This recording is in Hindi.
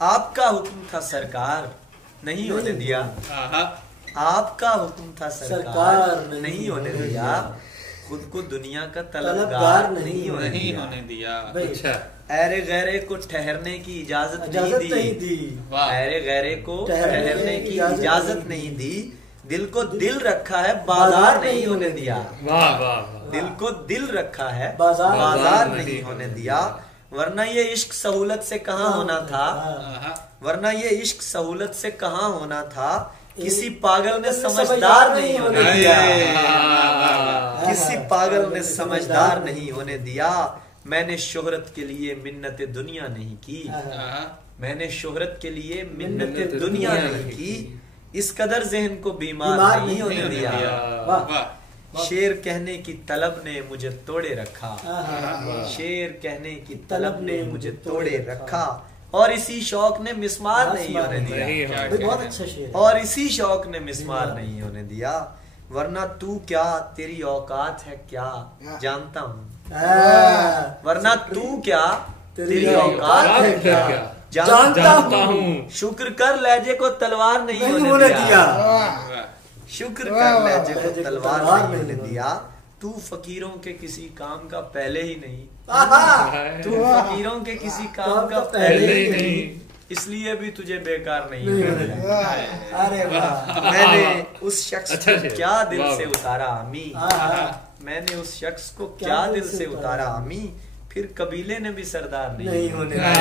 आपका हुक्म था सरकार नहीं होने दिया, आपका हुक्म था सरकार नहीं होने दिया, खुद को दुनिया का तलबगार नहीं होने दिया। अच्छा, ऐरे गैरे को ठहरने की इजाजत नहीं दी, ऐरे गैरे को ठहरने की इजाजत नहीं दी, दिल को दिल रखा है बाजार नहीं होने दिया। वाह वाह, दिल को दिल रखा है बाजार नहीं होने दिया, वरना ये इश्क सहूलत से कहाँ होना था, वरना ये इश्क सहूलत से कहाँ होना था, किसी पागल ने समझदार नहीं होने दिया, किसी पागल ने समझदार नहीं होने दिया। मैंने शोहरत के लिए मिन्नत दुनिया नहीं की, मैंने शोहरत के लिए मिन्नत दुनिया नहीं की, इस कदर ज़हन को बीमार नहीं होने दिया। शेर कहने की तलब ने मुझे तोड़े रखा, शेर कहने की तलब ने मुझे तोड़े रखा, और इसी शौक ने मिस्मार नहीं होने दिया, बहुत अच्छा शेर, और इसी शौक ने मिस्मार नहीं होने दिया। वरना तू क्या तेरी औकात है क्या जानता हूँ, वरना तू क्या तेरी औकात है क्या जानता हूँ, शुक्र कर लहजे को तलवार नहीं होने दिया, शुक्र कर लहजे को तलवार नहीं होने दिया। तू फकीरों के किसी काम का पहले ही नहीं, तू फकीरों के किसी काम का पहले ही नहीं, इसलिए भी तुझे बेकार नहीं होगा। अरे वाह, मैंने उस शख्स को क्या दिल से उतारा आमी, मैंने उस शख्स को क्या दिल से उतारा आमी, फिर कबीले ने भी सरदार नहीं होने दिया।